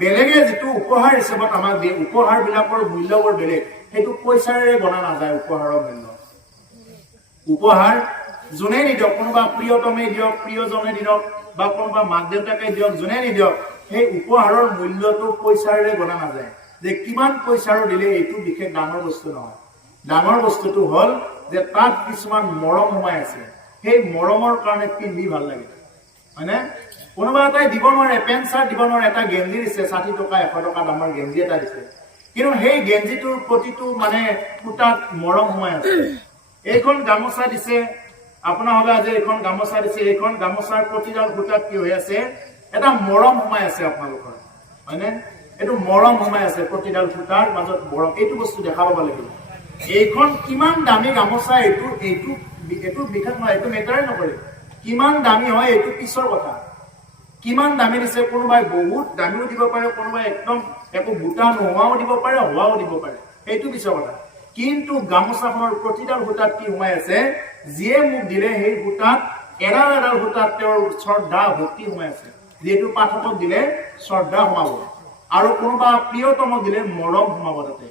বেলেগে যেটো উপহাৰ হিচাপত আমাক দিয়ে উপহাৰ বিলাকৰ মূল্যবোৰ বেলেগ সেইটো পইচাৰে গণা নাযায় উপহাৰৰ মূল্য উপহাৰ জনে নিদিয়ক কোনোবা প্ৰিয়তমে দিয়ক প্ৰিয়জনে দিয়ক বা কোনোবা মাক দেউতাকে দিয়ক জনে নিদিয়ক সেই উপহাৰৰ মূল্যটো পইচাৰে গণা নাযায় যে কিমান পইচাৰ দিলে এইটো বিশেষ ডাঙৰ বস্তু নহয় ডাঙৰ বস্তুটো হল যে তাত কিছুমান মৰম সোমাই আছে সেই মৰমৰ কাৰণে পিন্ধি ভাল লাগে হয়নে কোনোবা এটাই দিব নোৱাৰে পেন চাৰ্ট দিব নোৱাৰে এটা গেঞ্জি দিছে 60 টকা 100 টকা দামৰ গেঞ্জি এটা দিছে কিন্তু সেই গেঞ্জিটোৰ প্ৰতিটো মানে ফুটাত মৰম সোমাই আছে এইখন গামোচা দিছে আপোনাৰ হবে আজি এইখন গামোচা দিছে এইখন গামোচাৰ প্ৰতিডাল ফুটাত কি হৈ আছে এটা মৰম সোমাই আছে আপোনালোকৰ হয়নে এটো মৰম সোমাই আছে প্ৰতিডাল ফুটাৰ মাজত মৰম এইটো বস্তু দেখাব লাগিব এইখন কিমান দামী গামোচা এইটো বিশেষ নহয় এইটো মেটাৰ নকৰে কিমান দামী হয় এইটো পিছৰ কথা কিমান দামী দিছে কোনোবাই বহুত দামীও দিব পাৰে কোনোবাই একদম একো বুটা নোহোৱাও দিব পাৰে হোৱাও দিব পাৰে এইটো পিছৰ কথা কিন্তু গামোচাখনৰ প্ৰতিডাল ফুটাত কি সোমাই আছে যিয়ে মোক দিলে সেই ফুটাত এডাল ফুটাত তেওঁৰ শ্ৰদ্ধা ভক্তি সোমাই আছে যেটো পাঠকক দিলে শ্ৰদ্ধা সোমাব আৰু কোনোবা প্ৰিয়তমক দিলে মৰম সোমাব তাতে